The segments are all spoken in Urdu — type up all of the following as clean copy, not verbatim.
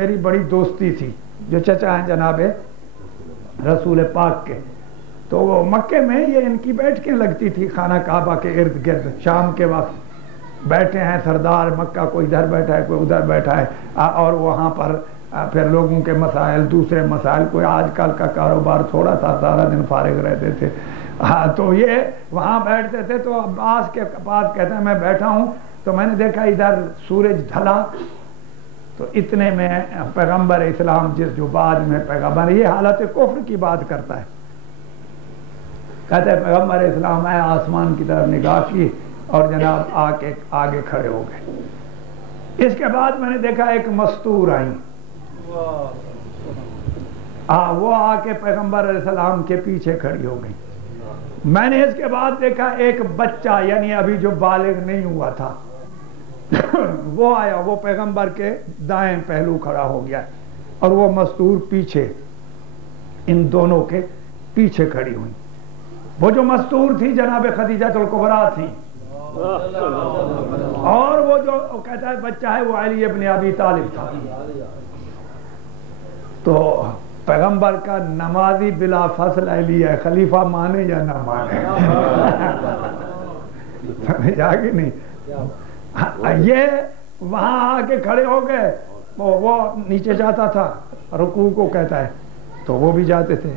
میری بڑی دوستی تھی، جو چچا ہیں جناب رسول پاک کے، تو وہ مکے میں یہ ان کی بیٹھکیں لگتی تھی خانہ کعبہ کے ارد گرد. شام کے وقت بیٹھے ہیں سردار مکہ، کوئی ادھر بیٹھا ہے کوئی ادھر بیٹھا ہے، اور وہاں پر پھر لوگوں کے مسائل، دوسرے مسائل، کوئی آج کل کا کاروبار تھوڑا تھا، سارا دن فارغ رہتے تھے. تو یہ وہاں بیٹھتے تھے. تو عباس کے پاس کہتے ہیں میں بیٹھا ہوں تو میں نے دیکھا ادھر سورج ڈھلا، تو اتنے میں پیغمبر اسلام جو بعد میں پیغمبر، یہ حالت کفر کی بات کرتا ہے، کہتے ہیں پیغمبر اسلام آئے، آسمان کی طرف نگاہ کی اور جناب آ کے آگے کھڑے ہو گئے. اس کے بعد میں نے دیکھا ایک مستور آئی، وہ آ کے پیغمبر علیہ السلام کے پیچھے کھڑی ہو گئی. میں نے اس کے بعد دیکھا ایک بچہ، یعنی ابھی جو بالغ نہیں ہوا تھا، وہ آیا، وہ پیغمبر کے دائیں پہلو کھڑا ہو گیا، اور وہ مستور پیچھے، ان دونوں کے پیچھے کھڑی ہوئی. وہ جو مستور تھی جناب خدیجہ الکبریٰ تھی، اور وہ جو کہتا ہے بچہ ہے وہ علی ابن ابی طالب تھا. تو پیغمبر کا نمازی بلا فصل علی ہے، خلیفہ مانے یا نہ مانے. سمجھ آ گئی نہیں؟ یہ وہاں آ کے کھڑے ہو گئے. وہ نیچے جاتا تھا، رکوع کو کہتا ہے تو وہ بھی جاتے تھے،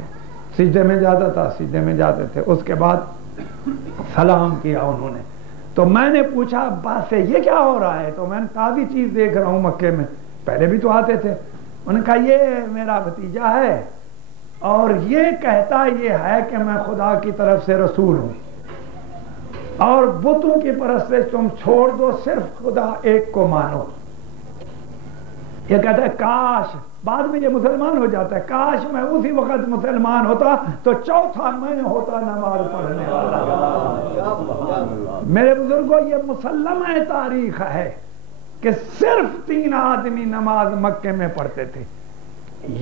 سجدے میں جاتا تھا، سجدے میں جاتے تھے. اس کے بعد سلام کیا انہوں نے. تو میں نے پوچھا عباس سے یہ کیا ہو رہا ہے؟ تو میں نے تازی چیز دیکھ رہا ہوں مکے میں، پہلے بھی تو آتے تھے. انہوں نے کہا یہ میرا بھتیجا ہے، اور یہ کہتا یہ ہے کہ میں خدا کی طرف سے رسول ہوں، اور بتوں کی پرستش تم چھوڑ دو، صرف خدا ایک کو مانو. یہ کہتا ہے کاش، بعد میں یہ مسلمان ہو جاتا ہے، کاش میں اسی وقت مسلمان ہوتا تو چوتھا میں ہوتا نماز پڑھنے والا. میرے بزرگوں یہ مسلمہ تاریخ ہے کہ صرف 3 آدمی نماز مکے میں پڑھتے تھے.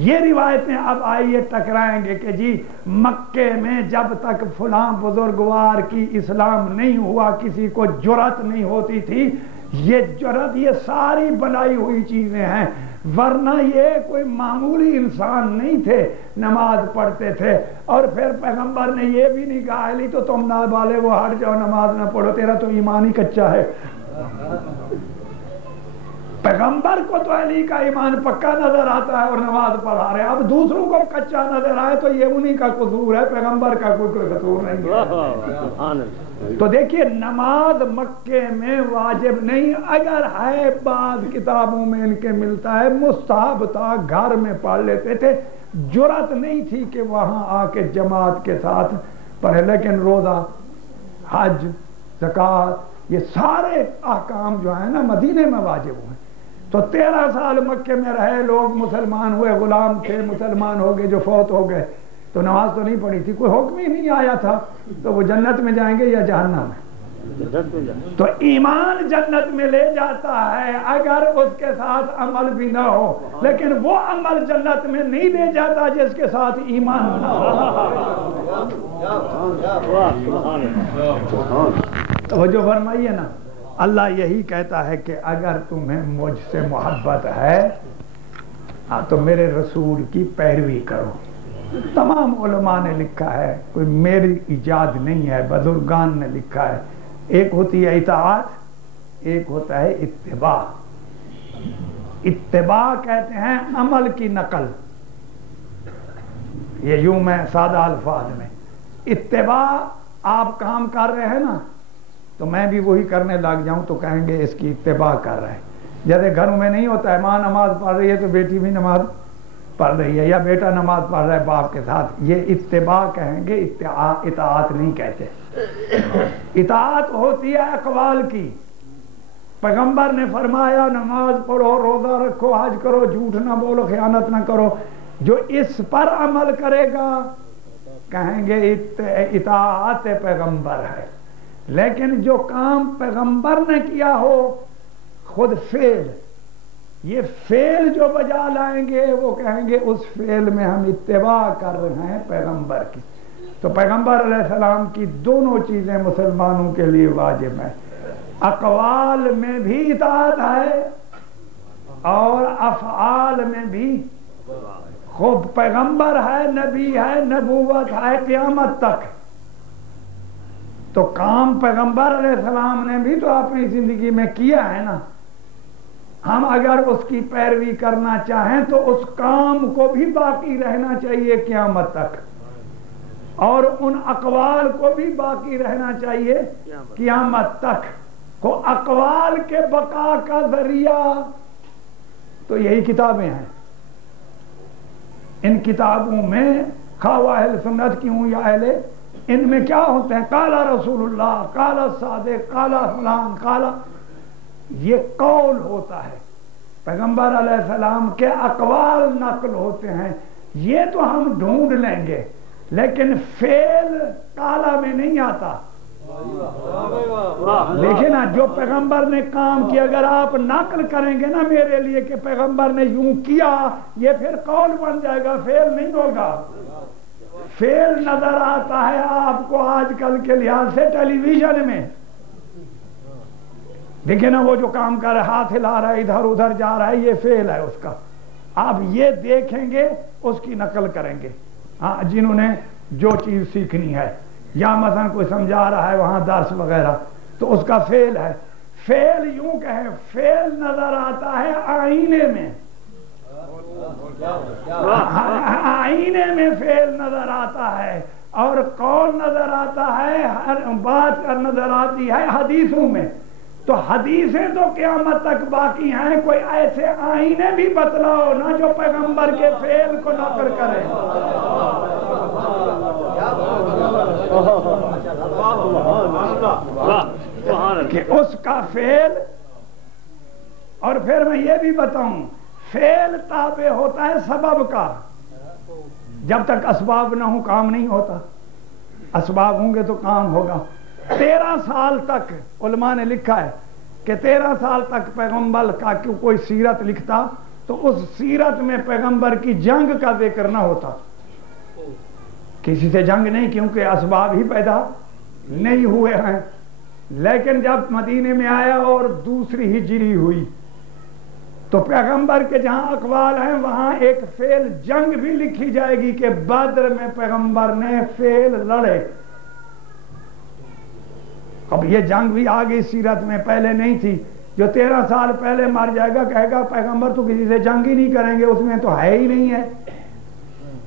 یہ روایتیں اب آئیے ٹکرائیں گے کہ جی مکے میں جب تک فلاں بزرگوار کی اسلام نہیں ہوا کسی کو جرأت نہیں ہوتی تھی. یہ جرأت یہ ساری بنائی ہوئی چیزیں ہیں، ورنہ یہ کوئی معمولی انسان نہیں تھے، نماز پڑھتے تھے. اور پھر پیغمبر نے یہ بھی نہیں کہا علی تو تم نابالغ ہو، ہٹ جاؤ نماز نہ پڑھو، تیرا تو ایمان ہی کچا ہے. پیغمبر کو تو علی کا ایمان پکا نظر آتا ہے اور نماز پڑھا رہے. اب دوسروں کو کچا نظر آئے تو یہ انہی کا قصور ہے، پیغمبر کا کوئی قصور نہیں ہے. تو دیکھیے نماز مکے میں واجب نہیں، اگر ہے بعض کتابوں میں ان کے ملتا ہے مستحب تھا، گھر میں پڑھ لیتے تھے، جرأت نہیں تھی کہ وہاں آ کے جماعت کے ساتھ پڑھے. لیکن روزہ، حج، زکوٰۃ، یہ سارے احکام جو ہیں نا مدینے میں واجب ہوئے. تو 13 سال مکے میں رہے لوگ، مسلمان ہوئے، غلام تھے مسلمان ہو گئے، جو فوت ہو گئے تو نماز تو نہیں پڑھی تھی، کوئی حکم ہی نہیں آیا تھا. تو وہ جنت میں جائیں گے یا جہنم میں؟ تو ایمان جنت میں لے جاتا ہے اگر اس کے ساتھ عمل بھی نہ ہو، لیکن وہ عمل جنت میں نہیں لے جاتا جس کے ساتھ ایمان نہ ہو. توجہ فرمائیے نا. اللہ یہی کہتا ہے کہ اگر تمہیں مجھ سے محبت ہے تو میرے رسول کی پیروی کرو. تمام علماء نے لکھا ہے، کوئی میری ایجاد نہیں ہے، بزرگان نے لکھا ہے. ایک ہوتی ہے اطاعت، ایک ہوتا ہے اتباع. اتباع کہتے ہیں عمل کی نقل، یہ یوں میں سادہ الفاظ میں. اتباع آپ کام کر رہے ہیں نا تو میں بھی وہی کرنے لگ جاؤں تو کہیں گے اس کی اتباع کر رہے ہیں. جیسے گھروں میں نہیں ہوتا ہے ماں نماز پڑھ رہی ہے تو بیٹی بھی نماز پڑھ رہی ہے، یا بیٹا نماز پڑھ رہا ہے باپ کے ساتھ، یہ اتباع کہیں گے، اطاعت نہیں کہتے. اطاعت ہوتی ہے اقوال کی. پیغمبر نے فرمایا نماز پڑھو، روزہ رکھو، حج کرو، جھوٹ نہ بولو، خیانت نہ کرو. جو اس پر عمل کرے گا کہیں گے اطاعت پیغمبر ہے. لیکن جو کام پیغمبر نے کیا ہو، خود فعل، یہ فعل جو بجا لائیں گے وہ کہیں گے اس فعل میں ہم اتباع کر رہے ہیں پیغمبر کی. تو پیغمبر علیہ السلام کی دونوں چیزیں مسلمانوں کے لیے واجب ہیں. اقوال میں بھی اطاعت ہے اور افعال میں بھی خوب پیغمبر ہے، نبی ہے، نبوت ہے قیامت تک، تو کام پیغمبر علیہ السلام نے بھی تو اپنی زندگی میں کیا ہے نا. ہم اگر اس کی پیروی کرنا چاہیں تو اس کام کو بھی باقی رہنا چاہیے قیامت تک، اور ان اقوال کو بھی باقی رہنا چاہیے قیامت تک. کو اقوال کے بقا کا ذریعہ تو یہی کتابیں ہیں. ان کتابوں میں خواہ اہل سنت کی ہوں یا اہل، ان میں کیا ہوتے ہیں؟ قال رسول اللہ، قال صادق، قال فلان، قال، یہ قول ہوتا ہے. پیغمبر علیہ السلام کے اقوال نقل ہوتے ہیں، یہ تو ہم ڈھونڈ لیں گے، لیکن فعل قال میں نہیں آتا. دیکھیں نا، جو پیغمبر نے کام کیا اگر آپ نقل کریں گے نا میرے لیے کہ پیغمبر نے یوں کیا، یہ پھر قول بن جائے گا، فعل نہیں ہوگا. فعل نظر آتا ہے آپ کو آج کل کے لحاظ سے ٹیلی ویژن میں. دیکھیں نا، وہ جو کام کر رہا ہے، ہاتھ ہلا رہا ہے، ادھر ادھر جا رہا ہے، یہ فعل ہے اس کا. آپ یہ دیکھیں گے، اس کی نقل کریں گے. ہاں، جنہوں نے جو چیز سیکھنی ہے، یا مثلا کوئی سمجھا رہا ہے وہاں درس وغیرہ، تو اس کا فعل ہے. فعل یوں کہیں، فعل نظر آتا ہے آئینے میں، آئینے میں فعل نظر آتا ہے، اور قول نظر آتا ہے، ہر بات نظر آتی ہے حدیثوں میں. تو حدیثیں تو قیامت تک باقی ہیں، کوئی ایسے آئینے بھی بتلاؤ نا جو پیغمبر کے فعل کو نقل کرے. کہ اس کا فعل. اور پھر میں یہ بھی بتاؤں، فعل تابع ہوتا ہے سبب کا. جب تک اسباب نہ ہوں کام نہیں ہوتا، اسباب ہوں گے تو کام ہوگا. 13 سال تک علماء نے لکھا ہے کہ 13 سال تک پیغمبر کا کوئی سیرت لکھتا تو اس سیرت میں پیغمبر کی جنگ کا ذکر نہ ہوتا. کسی سے جنگ نہیں، کیونکہ اسباب ہی پیدا نہیں ہوئے ہیں. لیکن جب مدینے میں آیا اور دوسری ہجری ہوئی تو پیغمبر کے جہاں اقوال ہیں وہاں ایک فعل جنگ بھی لکھی جائے گی کہ بدر میں پیغمبر نے فعل لڑے. اب یہ جنگ بھی آ گئی سیرت میں، پہلے نہیں تھی. جو 13 سال پہلے مر جائے گا کہے گا پیغمبر تو کسی سے جنگ ہی نہیں کریں گے، اس میں تو ہے ہی نہیں ہے.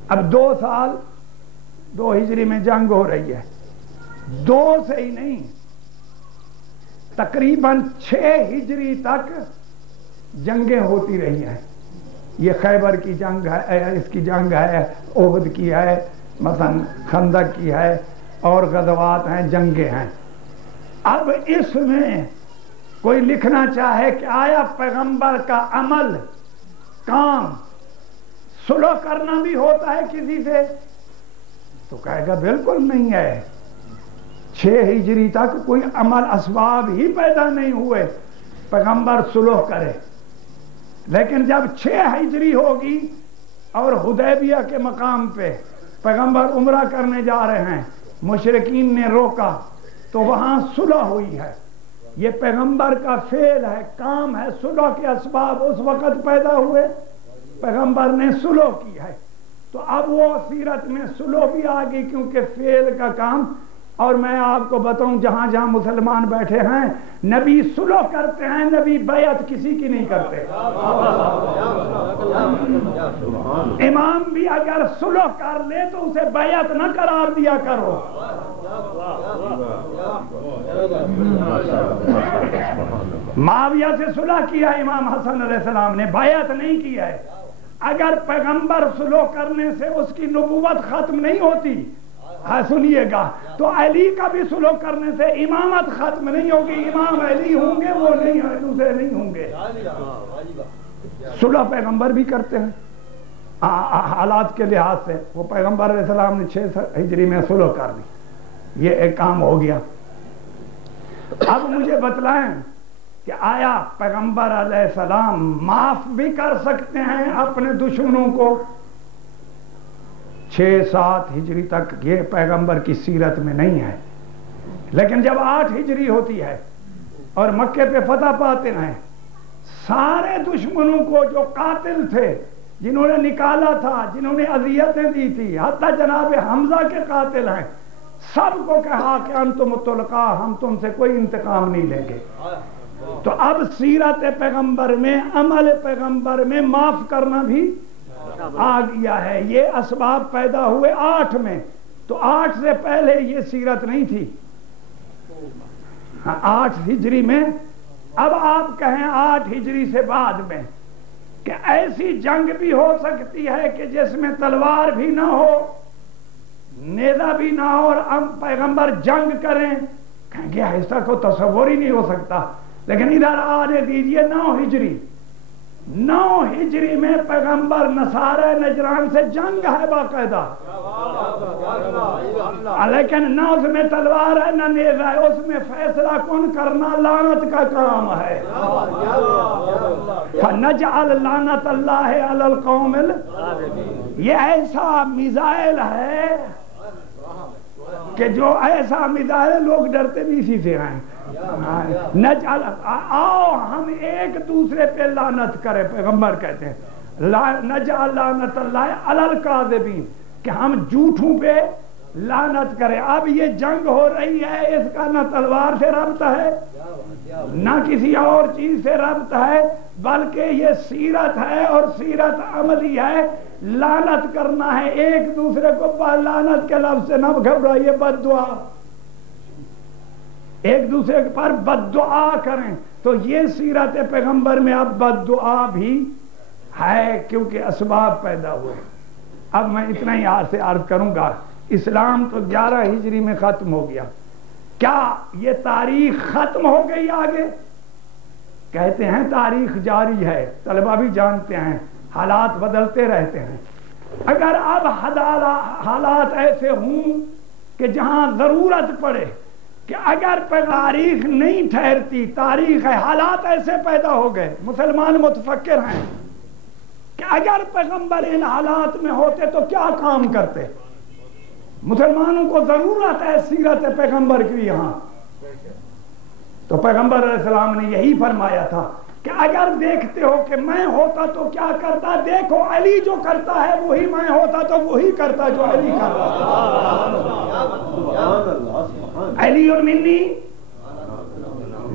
اب 2 سال 2 ہجری میں جنگ ہو رہی ہے، 2 سے ہی نہیں، تقریباً 6 ہجری تک جنگیں ہوتی رہی ہیں. یہ خیبر کی جنگ ہے، اس کی جنگ ہے، احد کی ہے، مثلا خندق کی ہے، اور غزوات ہیں، جنگیں ہیں. اب اس میں کوئی لکھنا چاہے کہ آیا پیغمبر کا عمل، کام، صلح کرنا بھی ہوتا ہے کسی سے، تو کہے گا بالکل نہیں ہے. 6 ہجری تک کوئی عمل، اسباب ہی پیدا نہیں ہوئے پیغمبر صلح کرے. لیکن جب 6 ہجری ہوگی اور حدیبیہ کے مقام پہ پیغمبر عمرہ کرنے جا رہے ہیں، مشرکین نے روکا تو وہاں صلح ہوئی ہے. یہ پیغمبر کا فعل ہے، کام ہے. صلح کے اسباب اس وقت پیدا ہوئے، پیغمبر نے صلح کی ہے. تو اب وہ سیرت میں صلح بھی آ گئی کیونکہ فعل کا کام. اور میں آپ کو بتاؤں، جہاں جہاں مسلمان بیٹھے ہیں نبی صلح کرتے ہیں، نبی بیعت کسی کی نہیں کرتے. امام بھی اگر صلح کر لے تو اسے بیعت نہ قرار دیا کرو. معاویہ سے صلح کیا امام حسن علیہ السلام نے، بیعت نہیں کی ہے. اگر پیغمبر صلح کرنے سے اس کی نبوت ختم نہیں ہوتی، ہاں سنیے گا، تو علی کا بھی صلح کرنے سے امامت ختم نہیں ہوگی. امام علی ہوں گے، وہ نہیں، دوسرے نہیں ہوں گے. صلح پیغمبر بھی کرتے ہیں حالات کے لحاظ سے. وہ پیغمبر علیہ السلام نے 6 ہجری میں صلح کر دی، یہ ایک کام ہو گیا. اب مجھے بتلائیں کہ آیا پیغمبر علیہ السلام معاف بھی کر سکتے ہیں اپنے دشمنوں کو؟ 6-7 ہجری تک یہ پیغمبر کی سیرت میں نہیں ہے. لیکن جب 8 ہجری ہوتی ہے اور مکے پہ فتح پاتے ہیں، سارے دشمنوں کو جو قاتل تھے، جنہوں نے نکالا تھا، جنہوں نے اذیتیں دی تھی، حتیٰ جناب حمزہ کے قاتل ہیں، سب کو کہا کہ انتم طلقاء، ہم تم سے کوئی انتقام نہیں لیں گے۔ تو اب سیرت پیغمبر میں، عمل پیغمبر میں معاف کرنا بھی آ گیا ہے۔ یہ اسباب پیدا ہوئے 8 میں، تو 8 سے پہلے یہ سیرت نہیں تھی، 8 ہجری میں۔ اب آپ کہیں 8 ہجری سے بعد میں کہ ایسی جنگ بھی ہو سکتی ہے کہ جس میں تلوار بھی نہ ہو، نیزہ بھی نہ ہو، اور پیغمبر جنگ کریں، کہیں گے ایسا کو تصور ہی نہیں ہو سکتا۔ لیکن ادھر آنے دیجئے 9 ہجری، 9 ہجری میں پیغمبر نصارہ نجران سے جنگ ہے باقاعدہ، لیکن نہ اس میں تلوار ہے نہ نیزہ ہے، اس میں فیصلہ کن کرنا لعنت کا کام ہے۔ فَنَجْعَلْ لَعْنَةَ اللَّهِ عَلَى الْقَوْمِ، یہ ایسا میزائل ہے کہ جو ایسا میزائل لوگ ڈرتے بھی اسی سے ہیں۔ نجعل، آؤ ہم ایک دوسرے پہ لعنت کریں، پیغمبر کہتے ہیں نجعل لعنت اللہ علی الکاذبین، کہ ہم جھوٹوں پہ لعنت کریں۔ اب یہ جنگ ہو رہی ہے، اس کا نہ تلوار سے ربط ہے نہ کسی اور چیز سے ربط ہے، بلکہ یہ سیرت ہے، اور سیرت عملی ہے۔ لعنت کرنا ہے ایک دوسرے کو، لعنت کے لفظ سے نہ گھبرائیے، بد دعا، ایک دوسرے پر بد دعا کریں۔ تو یہ سیرت پیغمبر میں اب بد دعا بھی ہے، کیونکہ اسباب پیدا ہوئے۔ اب میں اتنا ہی آپ سے عرض کروں گا، اسلام تو 11 ہجری میں ختم ہو گیا، کیا یہ تاریخ ختم ہو گئی آگے؟ کہتے ہیں تاریخ جاری ہے، طلبہ بھی جانتے ہیں، حالات بدلتے رہتے ہیں۔ اگر اب حالات ایسے ہوں کہ جہاں ضرورت پڑے کہ اگر تاریخ نہیں ٹھہرتی، تاریخ ہے، حالات ایسے پیدا ہو گئے، مسلمان متفکر ہیں کہ اگر پیغمبر ان حالات میں ہوتے تو کیا کام کرتے؟ مسلمانوں کو ضرورت ہے سیرت پیغمبر کی یہاں۔ تو پیغمبر علیہ السلام نے یہی فرمایا تھا کہ اگر دیکھتے ہو کہ میں ہوتا تو کیا کرتا، دیکھو علی جو کرتا ہے وہی میں ہوتا تو وہی کرتا جو علی کرتا۔ علی اور منی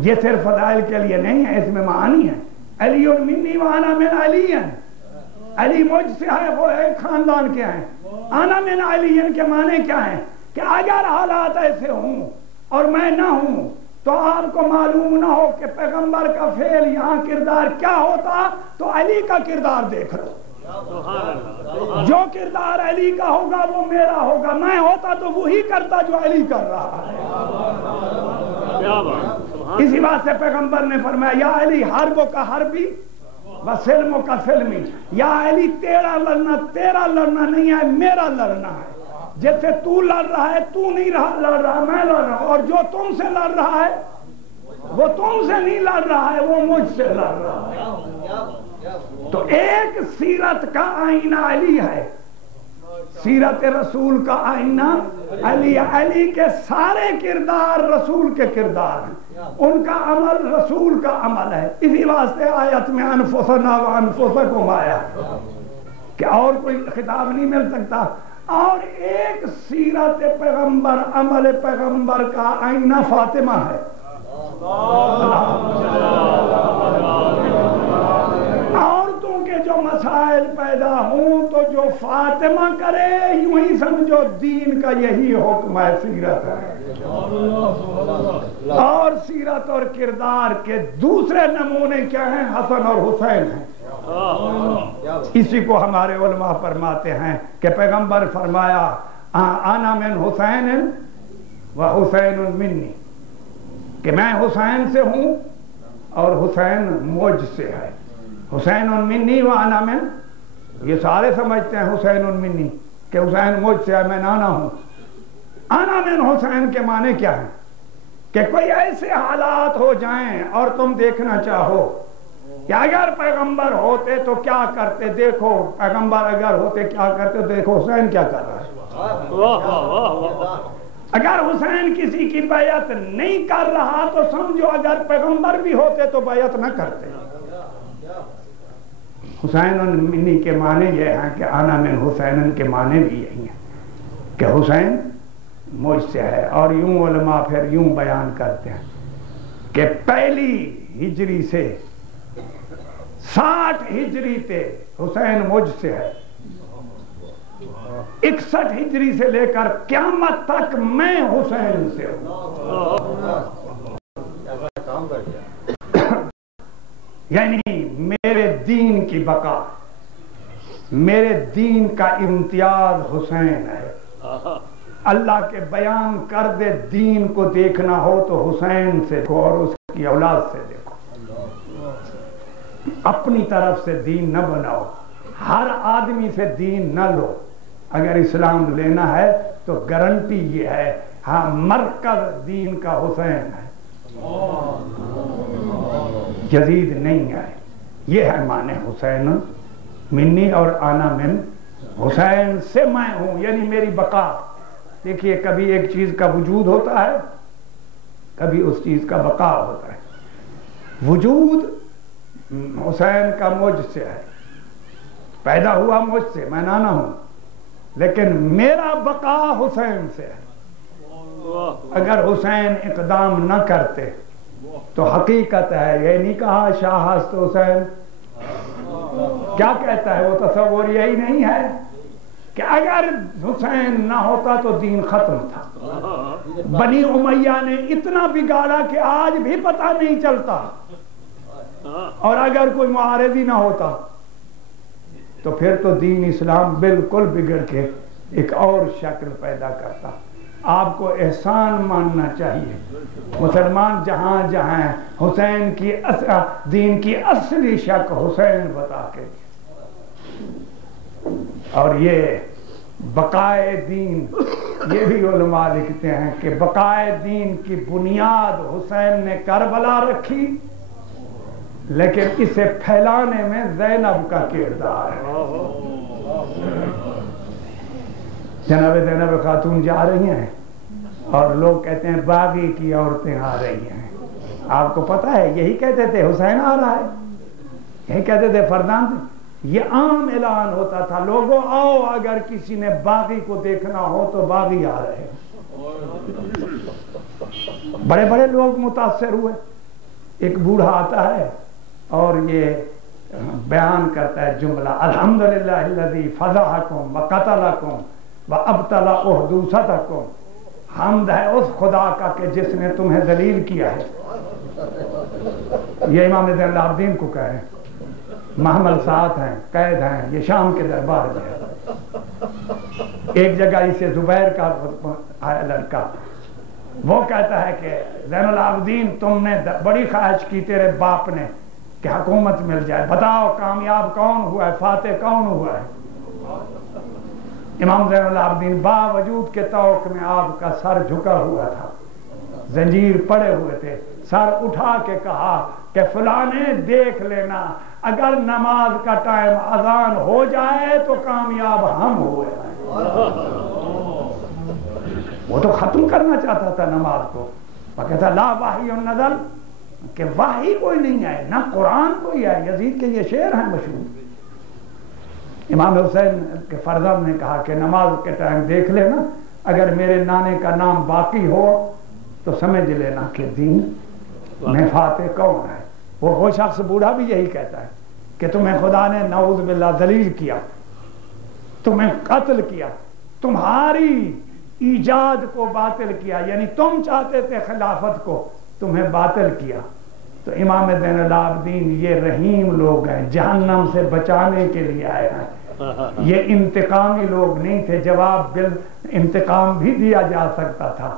یہ صرف فضائل کے لیے نہیں ہے، اس میں معانی ہے۔ علی اور منی وانا من علی ہیں، علی مجھ سے ہے، وہ ایک خاندان کے ہیں۔ انا من علی کے معنی کیا ہیں کہ اگر حالات ایسے ہوں اور میں نہ ہوں تو آپ کو معلوم نہ ہو کہ پیغمبر کا فعل یہاں کردار کیا ہوتا، تو علی کا کردار دیکھ لو، جو کردار علی کا ہوگا وہ میرا ہوگا، میں ہوتا تو وہی کرتا جو علی کر رہا ہے۔ اسی بات سے پیغمبر نے فرمایا یا علی حربوں کا حربی و سلموں کا سلمی، یا علی تیرا لڑنا نہیں ہے، میرا لڑنا ہے۔ جس سے تو لڑ رہا ہے تو نہیں لڑ رہا، میں لڑ رہا ہوں، اور جو تم سے لڑ رہا ہے وہ تم سے نہیں لڑ رہا ہے، وہ مجھ سے لڑ رہا ہے۔ تو ایک سیرت کا آئینہ علی ہے، سیرت رسول کا آئینہ علی، علی کے سارے کردار رسول کے کردار ہیں، ان کا عمل رسول کا عمل ہے۔ اسی واسطے آیت میں انفسنا و انفسکم آیا کہ اور کوئی خطاب نہیں مل سکتا۔ اور ایک سیرت پیغمبر، عمل پیغمبر کا آئینہ فاطمہ ہے۔ عورتوں کے جو مسائل پیدا ہوں تو جو فاطمہ کرے، یوں ہی سمجھو دین کا یہی حکم ہے، سیرت ہے۔ اور سیرت اور کردار کے دوسرے نمونے کیا ہیں؟ حسن اور حسین ہیں۔ اسی کو ہمارے علماء فرماتے ہیں کہ پیغمبر فرمایا انا من حسین و حسین منی، کہ میں حسین سے ہوں اور حسین مجھ سے ہے۔ حسین منی و انا من، یہ سارے سمجھتے ہیں حسین منی کہ حسین مجھ سے ہے، میں نانا ہوں۔ انا من حسین کے معنی کیا ہے کہ کوئی ایسے حالات ہو جائیں اور تم دیکھنا چاہو کہ اگر پیغمبر ہوتے تو کیا کرتے، دیکھو پیغمبر اگر ہوتے کیا کرتے، دیکھو حسین کیا کر رہا ہے۔ اگر حسین کسی کی بیعت نہیں کر رہا تو سمجھو اگر پیغمبر بھی ہوتے تو بیعت نہ کرتے۔ حسین منی کے معنی یہ ہیں کہ آنا من حسین کے معنی بھی یہی ہیں کہ حسین مجھ سے ہے. اور یوں علماء پھر یوں بیان کرتے ہیں کہ پہلی ہجری سے 60 ہجری تے حسین مجھ سے ہے. 61 ہجری سے لے کر قیامت تک میں حسین سے ہوں. یعنی میرے دین کی بقا، میرے دین کا امتیاز حسین ہے. اللہ کے بیان کردے دین کو دیکھنا ہو تو حسین سے دیکھو اور اس کی اولاد سے دیکھو. اپنی طرف سے دین نہ بناؤ، ہر آدمی سے دین نہ لو. اگر اسلام لینا ہے تو گارنٹی یہ ہے، ہاں مرکز دین کا حسین ہے، یزید نہیں ہے. یہ ہے معنی حسین منی اور آنا من حسین سے میں ہوں، یعنی میری بقا. دیکھیے کبھی ایک چیز کا وجود ہوتا ہے، کبھی اس چیز کا بقا ہوتا ہے. وجود حسین کا مجھ سے ہے، پیدا ہوا مجھ سے، میں نانا ہوں، لیکن میرا بقا حسین سے ہے. اگر حسین اقدام نہ کرتے تو حقیقت ہے، یہ نہیں کہا شاہ ہست حسین. کیا کہتا ہے وہ تصور یہی نہیں ہے کہ اگر حسین نہ ہوتا تو دین ختم تھا. بنی امیہ نے اتنا بگاڑا کہ آج بھی پتہ نہیں چلتا، اور اگر کوئی معارضی نہ ہوتا تو پھر تو دین اسلام بالکل بگڑ کے ایک اور شکل پیدا کرتا. آپ کو احسان ماننا چاہیے. مسلمان جہاں جہاں ہیں حسین کی دین کی اصلی شک حسین بتا کے. اور یہ بقائے دین، یہ بھی علماء لکھتے ہیں کہ بقائے دین کی بنیاد حسین نے کربلا رکھی، لیکن اسے پھیلانے میں زینب کا کردار ہے. جناب زینب خاتون جا رہی ہیں اور لوگ کہتے ہیں باغی کی عورتیں آ رہی ہیں. آپ کو پتہ ہے یہی کہتے تھے حسین آ رہا ہے، یہی کہتے تھے فردان. یہ عام اعلان ہوتا تھا، لوگوں آؤ، اگر کسی نے باغی کو دیکھنا ہو تو باغی آ رہے ہیں. بڑے بڑے لوگ متاثر ہوئے. ایک بوڑھا آتا ہے اور یہ بیان کرتا ہے جملہ، الحمدللہ الذی فضحکم وقتلکم وابتلا احدوثتکم. حمد ہے اس خدا کا کہ جس نے تمہیں ذلیل کیا ہے. یہ امام زین العابدین کو کہہ رہے ہیں. محمل ساتھ ہیں، قید ہیں، یہ شام کے دربار میں ہے. ایک جگہ اسے زبیر کا لڑکا، وہ کہتا ہے کہ زین العابدین تم نے بڑی خواہش کی تیرے باپ نے کہ حکومت مل جائے، بتاؤ کامیاب کون ہوا ہے، فاتح کون ہوا ہے. امام زین العابدین باوجود کے توق میں آپ کا سر جھکا ہوا تھا، زنجیر پڑے ہوئے تھے، سر اٹھا کے کہا کہ فلانے دیکھ لینا، اگر نماز کا ٹائم اذان ہو جائے تو کامیاب ہم ہوئے ہیں. وہ تو ختم کرنا چاہتا تھا نماز کو. وہ کہتا لا وحی نزل، کہ وحی کوئی نہیں ہے، نہ قرآن کوئی ہے. یزید کے یہ شعر ہیں مشہور. امام حسین کے فرزند نے کہا کہ نماز کے ٹائم دیکھ لینا، اگر میرے نانے کا نام باقی ہو تو سمجھ لینا کہ دین میں فاتح کون ہے. وہ شخص بوڑھا بھی یہی کہتا ہے کہ تمہیں خدا نے نعوذ باللہ ذلیل کیا، تمہیں قتل کیا، تمہاری ایجاد کو باطل کیا، یعنی تم چاہتے تھے خلافت کو، تمہیں باطل کیا. تو امام زین العابدین یہ رحیم لوگ ہیں، جہنم سے بچانے کے لیے آئے ہیں. یہ انتقامی لوگ نہیں تھے، جواب انتقام بھی دیا جا سکتا تھا.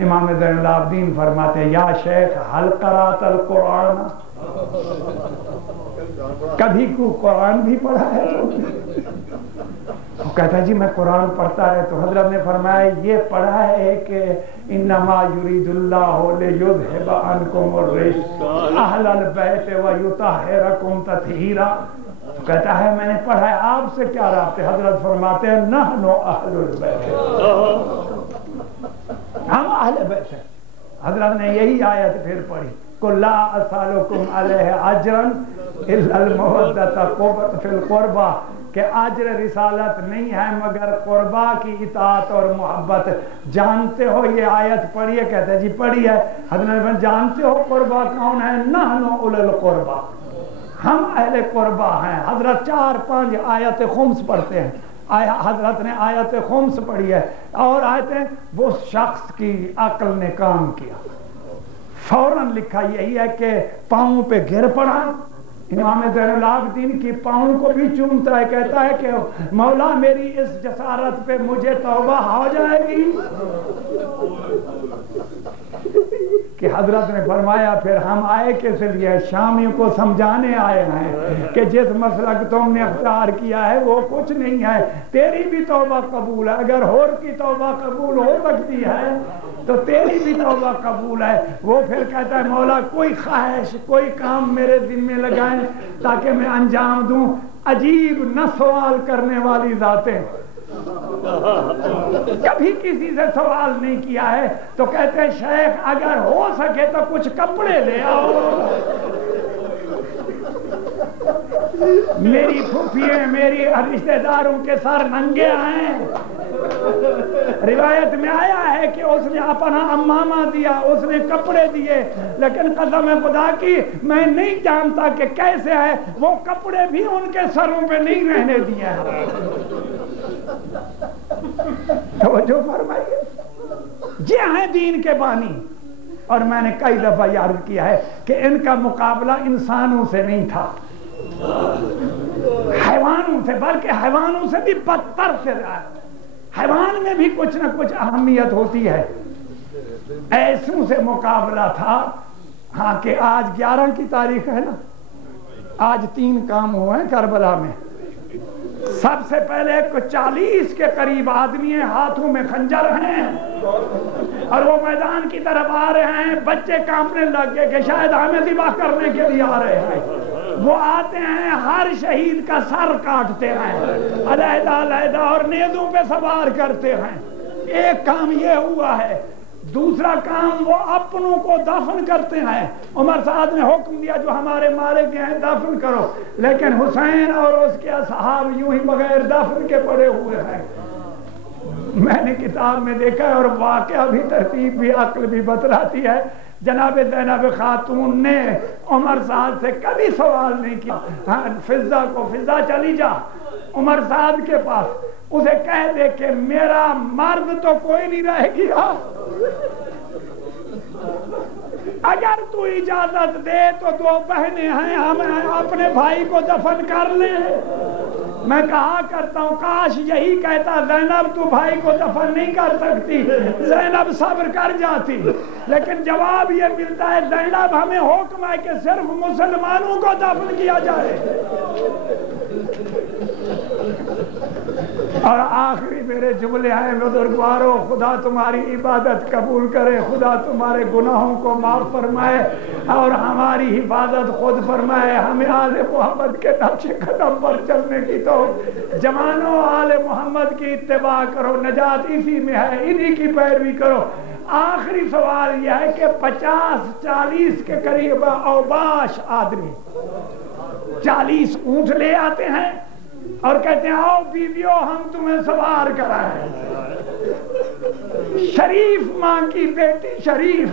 امام زین العابدین فرماتے ہیں یا شیخ حل قرات القرآن، کبھی کو قرآن بھی پڑھا ہے؟ وہ کہتا ہے جی میں قرآن پڑھتا ہے. تو حضرت نے فرمایا یہ پڑھا ہے کہ انما یرید اللہ لیذھب عنکم الرجس اہل البیت ویطہرکم تطہیرا. تو کہتا ہے میں نے پڑھا ہے، آپ سے کیا رابطے؟ حضرت فرماتے ہیں نحن اہل البیت، ہم اہل بیت ہیں. حضرت نے یہی آیت پھر پڑھی قل لا اسالکم علیہ اجرا الا المودۃ فی القربى کہ اجر رسالت نہیں ہے مگر قربا کی اطاعت اور محبت. جانتے ہو یہ آیت پڑھی ہے؟ کہتے ہیں جی پڑھی ہے. حضرت جانتے ہو قربا کون ہے؟ نحن اولو القربا، ہم اہل قربا ہیں. حضرت 4-5 آیت خمس پڑھتے ہیں. حضرت نے آیت خمس پڑھی ہے اور آیتیں وہ شخص کی عقل نے کام کیا. فوراً لکھا یہی ہے کہ پاؤں پہ گر پڑا. امام زین العابدین کی پاؤں کو بھی چومتا ہے، کہتا ہے کہ مولا میری اس جسارت پہ مجھے توبہ ہو جائے گی. کہ حضرت نے فرمایا پھر ہم آئے کس لیے؟ شامیوں کو سمجھانے آئے ہیں کہ جس مسلک تم نے اختیار کیا ہے وہ کچھ نہیں ہے، تیری بھی توبہ قبول ہے. اگر اور کی توبہ قبول ہو سکتی ہے تو تیری بھی توبہ قبول ہے. وہ پھر کہتا ہے مولا کوئی خواہش، کوئی کام میرے ذمہ لگائیں تاکہ میں انجام دوں. عجیب نہ سوال کرنے والی ذاتیں، کبھی کسی سے سوال نہیں کیا ہے تو کہتے ہیں شیخ اگر ہو سکے تو کچھ کپڑے لے آؤ. میری پھوپھیاں میری رشتہ داروں کے سر ننگے ہیں. روایت میں آیا ہے کہ اس نے اپنا امامہ دیا، اس نے کپڑے دیے، لیکن قسم خدا کی میں نہیں جانتا کہ کیسے ہے وہ کپڑے بھی ان کے سروں پہ نہیں رہنے دیے. توجہ فرمائیے، یہ ہیں دین کے بانی. اور میں نے کئی دفعہ یاد کیا ہے کہ ان کا مقابلہ انسانوں سے نہیں تھا، حیوانوں سے، بلکہ حیوانوں سے بھی بدتر سے رہا. حیوان میں بھی کچھ نہ کچھ اہمیت ہوتی ہے. ایسوں سے مقابلہ تھا. ہاں کہ آج 11 کی تاریخ ہے نا، آج 3 کام ہوئے ہیں کربلا میں. سب سے پہلے 40 کے قریب آدمی ہیں، ہاتھوں میں خنجر ہیں اور وہ میدان کی طرف آ رہے ہیں. بچے کانپنے لگ گئے کہ شاید ہمیں ذبح کرنے کے لیے آ رہے ہیں. وہ آتے ہیں، ہر شہید کا سر کاٹتے ہیں علیحدہ علیحدہ اور نیزوں پہ سوار کرتے ہیں. ایک کام یہ ہوا ہے. دوسرا کام وہ اپنوں کو دفن کرتے ہیں. عمر سعد نے حکم دیا جو ہمارے مارے گئے ہیں دفن کرو، لیکن حسین اور اس کے اصحاب یوں ہی بغیر دفن کے پڑے ہوئے ہیں. میں نے کتاب میں دیکھا ہے اور واقعہ بھی ترتیب بھی عقل بھی بتلاتی ہے. جناب زینب خاتون نے عمر سعد سے کبھی سوال نہیں کیا. ہاں فضہ کو، فضہ چلی جا عمر سعد کے پاس، اسے کہہ دے کہ میرا مرد تو کوئی نہیں رہ گیا، اگر تو اجازت دے تو 2 بہنیں ہیں، ہم اپنے بھائی کو دفن کر لیں. میں کہا کرتا ہوں کاش یہی کہتا زینب تو بھائی کو دفن نہیں کر سکتی، زینب صبر کر جاتی. لیکن جواب یہ ملتا ہے زینب ہمیں حکم ہے کہ صرف مسلمانوں کو دفن کیا جائے. اور آخری میرے جملے ہیں بزرگوارو، خدا تمہاری عبادت قبول کرے، خدا تمہارے گناہوں کو معاف فرمائے اور ہماری حفاظت خود فرمائے. ہمیں آل محمد کے نقش قدم پر چلنے کی تو جوانوں آل محمد کی اتباع کرو، نجات اسی میں ہے، انہی کی پیروی کرو. آخری سوال یہ ہے کہ 50-40 کے قریب اوباش آدمی 40 اونٹ لے آتے ہیں اور کہتے ہیں آؤ بیویو ہم تمہیں سوار کرائیں. شریف ماں کی بیٹی شریف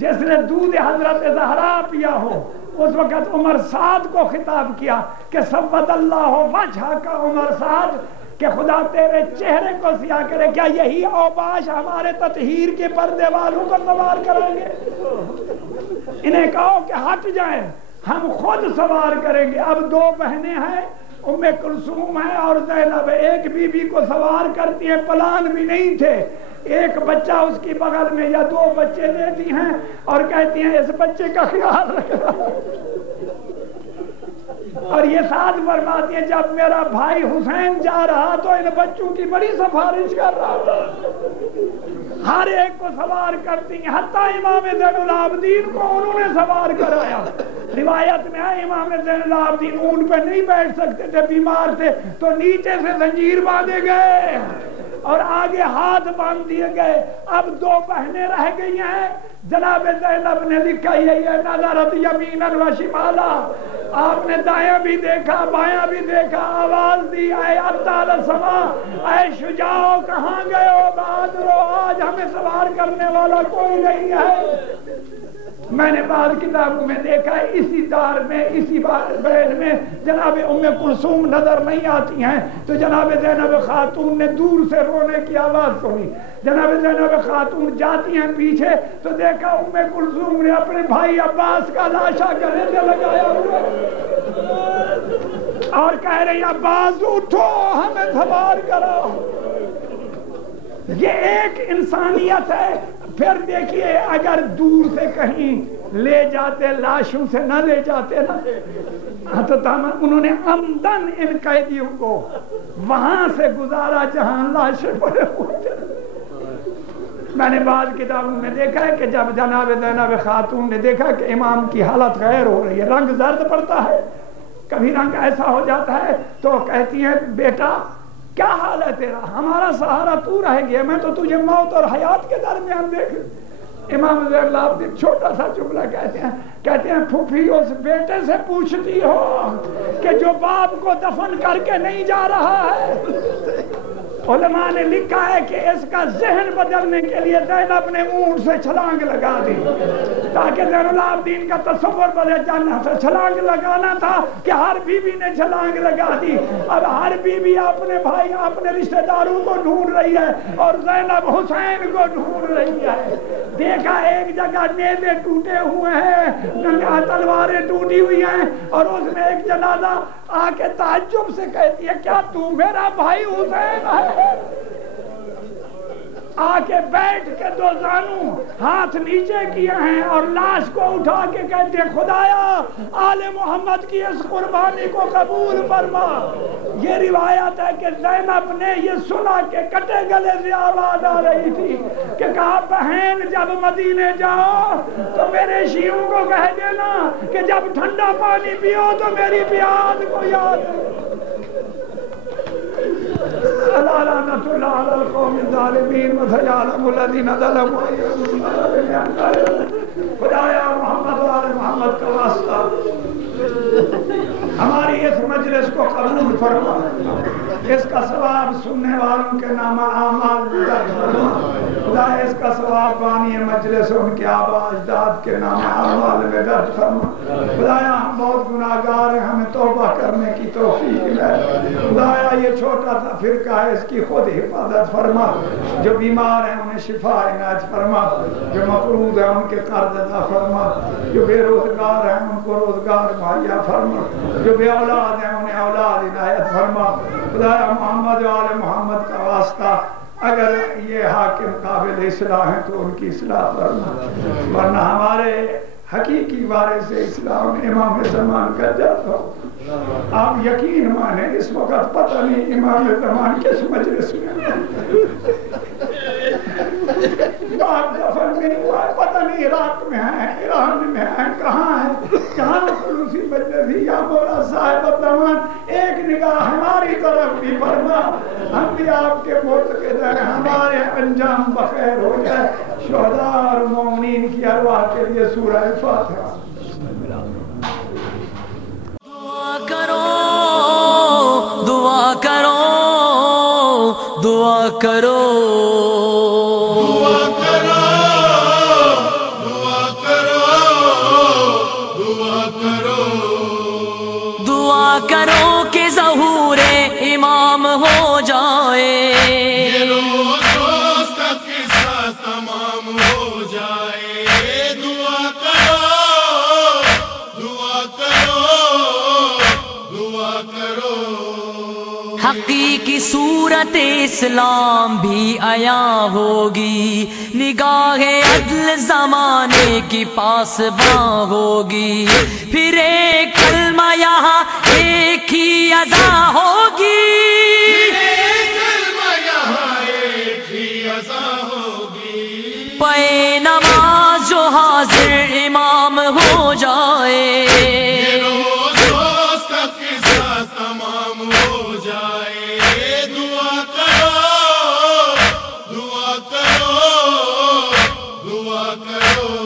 جس نے دودھ حضرت زہرا پیا ہو، اس وقت عمر سعد کو خطاب کیا کہ سبت اللہ وجہ کا عمر سعد، کہ خدا تیرے چہرے کو سیاہ کرے. کیا یہی اوباش ہمارے تطہیر کے پردے والوں کو سوار کریں گے؟ انہیں کہو کہ ہٹ جائیں، ہم خود سوار کریں گے. اب 2 بہنیں ہیں، ام کلثوم ہے اور زینب، ایک بی بی کو سوار کرتی ہیں. پلان بھی نہیں تھے. ایک بچہ اس کی بغل میں یا 2 بچے لیتی ہیں اور کہتی ہیں اس بچے کا خیال رکھنا. اور یہ ساتھ فرماتی ہیں جب میرا بھائی حسین جا رہا تو ان بچوں کی بڑی سفارش کر رہا تھا. ہر ایک کو سوار کرتی ہیں، حتیٰ امام زین العابدین کو انہوں نے سوار کرایا. روایت میں ہے امام زین العابدین اونٹ پہ نہیں بیٹھ سکتے تھے، بیمار تھے، تو نیچے سے زنجیر باندھے گئے اور آگے ہاتھ باندھ دیے گئے. اب 2 بہنیں رہ گئی ہیں جناب زینب نے لکھا یہ نظرت یمینا و شمالا، آپ نے دائیں بھی دیکھا بائیں بھی دیکھا، آواز دی اے ابطال سما، اے شجاعو کہاں گئے ہو بہادرو، آج ہمیں سوار کرنے والا کوئی نہیں ہے۔ میں نے بعض کتابوں میں دیکھا ہے اسی دار میں اسی بیت میں جناب ام کلثوم نظر نہیں آتی ہیں، تو جناب زینب خاتون نے دور سے رونے کی آواز سنی، جناب زینب خاتون جاتی ہیں پیچھے تو دیکھا ام کلثوم نے اپنے بھائی عباس کا لاشا گلے سے لگایا ہوا اور کہہ رہی عباس اٹھو ہمیں سوار کرو۔ یہ ایک انسانیت ہے۔ پھر دیکھیے اگر دور سے کہیں لے جاتے، لاشوں سے نہ لے جاتے نا تو انہوں نے عمدن ان قیدیوں کو وہاں سے گزارا جہاں لاشیں پڑے ہوتے۔ میں نے بعض کتابوں میں دیکھا ہے کہ جب جناب زینب خاتون نے دیکھا کہ امام کی حالت غیر ہو رہی ہے، رنگ زرد پڑتا ہے، کبھی رنگ ایسا ہو جاتا ہے، تو کہتی ہیں بیٹا کیا حال ہے تیرا، ہمارا سہارا تو رہ گیا، میں تو تجھے موت اور حیات کے درمیان دیکھ۔ امام زین العابدین چھوٹا سا جملہ کہتے ہیں پھوپھی اس بیٹے سے پوچھتی ہو کہ جو باپ کو دفن کر کے نہیں جا رہا ہے۔ علماء نے لکھا ہے کہ اس کا ذہن بدلنے کے لیے زینب نے اونٹ سے چھلانگ لگا دی تاکہ زین العابدین کا تصور بدل جانا تھا۔ چھلانگ لگانا تھا کہ ہر بیوی نے چھلانگ لگا دی۔ اب ہر بیوی اپنے بھائی اپنے رشتہ داروں کو ڈھونڈ رہی ہے اور زینب حسین کو ڈھونڈ رہی ہے۔ دیکھا ایک جگہ نیزے ٹوٹے ہوئے ہیں، تلواریں ٹوٹی ہوئی ہیں، اور اس میں ایک جنازہ آ کے تعجب سے کہتی ہے کیا تو میرا بھائی حسین ہے؟ آ کے بیٹھ کے دو زانوں ہاتھ نیچے کیے ہیں اور لاش کو اٹھا کے کہتے ہیں خدایا آل محمد کی اس قربانی کو قبول فرما۔ یہ روایت ہے کہ زینب نے یہ سنا کہ کٹے گلے سے آواز آ رہی تھی کہ کہا بہن جب مدینے جاؤ تو میرے شیعوں کو کہہ دینا کہ جب ٹھنڈا پانی پیو تو میری پیاس کو یاد لعنت اللہ علی القوم الظالمین وسيعلم الذين ظلموا خدایا محمد و آل محمد کا واسطہ ہماری اس مجلس کو قبول فرما، اس کا ثواب سننے والوں کے نام اعمال درج فرما۔ خدایا اس کا ثواب بانی مجلس ان کے آباء اجداد کے نام اعمال میں درج فرما۔ خدایا ہم بہت گناہگار ہیں، ہمیں توبہ کرنے کی توفیق ہے۔ خدایا یہ چھوٹا سا فرقہ ہے، اس کی خود حفاظت فرما۔ جو بیمار ہیں انہیں شفا عنایت فرما، جو مقروض ہیں ان کے قرض ادا فرما، جو بے روزگار ہیں ان کو روزگار مہیا فرما، جو بے اولاد ہیں انہیں اولاد عنایت فرما۔ خدایا محمد و آل محمد کا واسطہ اگر یہ حاکم قابل اصلاح ہیں تو ان کی اصلاح فرما، ورنہ ہمارے حقیقی وارث اسلام امام زمان کا جاتا ہو۔ آپ یقین مانیں اس وقت پتہ نہیں امام زمان کس مجلس میں باپ دفن میں ہوا ہے، پتہ نہیں عراق میں ہیں، ایران میں ہیں، کہاں ہیں، کہاں خلوصی مجلسی یا مولا صاحب الزمان ایک نگاہ ہماری طرف بھی فرما، ہم بھی آپ کے معتقد ہیں، ہمارے انجام بخیر ہو جائے۔ شہداء اور مومنین کی ارواح کے لیے سورہ فاتحہ۔ دعا کرو دعا کرو دعا کرو دعا کرو دعا کرو دعا کرو دعا کرو کہ ظہور امام ہو جائے، یہ روز کا قصہ تمام ہو جائے۔ دعا کرو دعا کرو دعا کرو۔ حقیقی صورت اسلام بھی عیاں ہوگی، نگاہ عدل زمانے کی پاسباں ہوگی، پھر ایک کلمہ یہاں ایک ہی ادا ہوگی، پے نماز جو حاضر امام ہو جائے، روز کا قصہ تمام ہو جائے۔ دعا کرو دعا کرو دعا کرو۔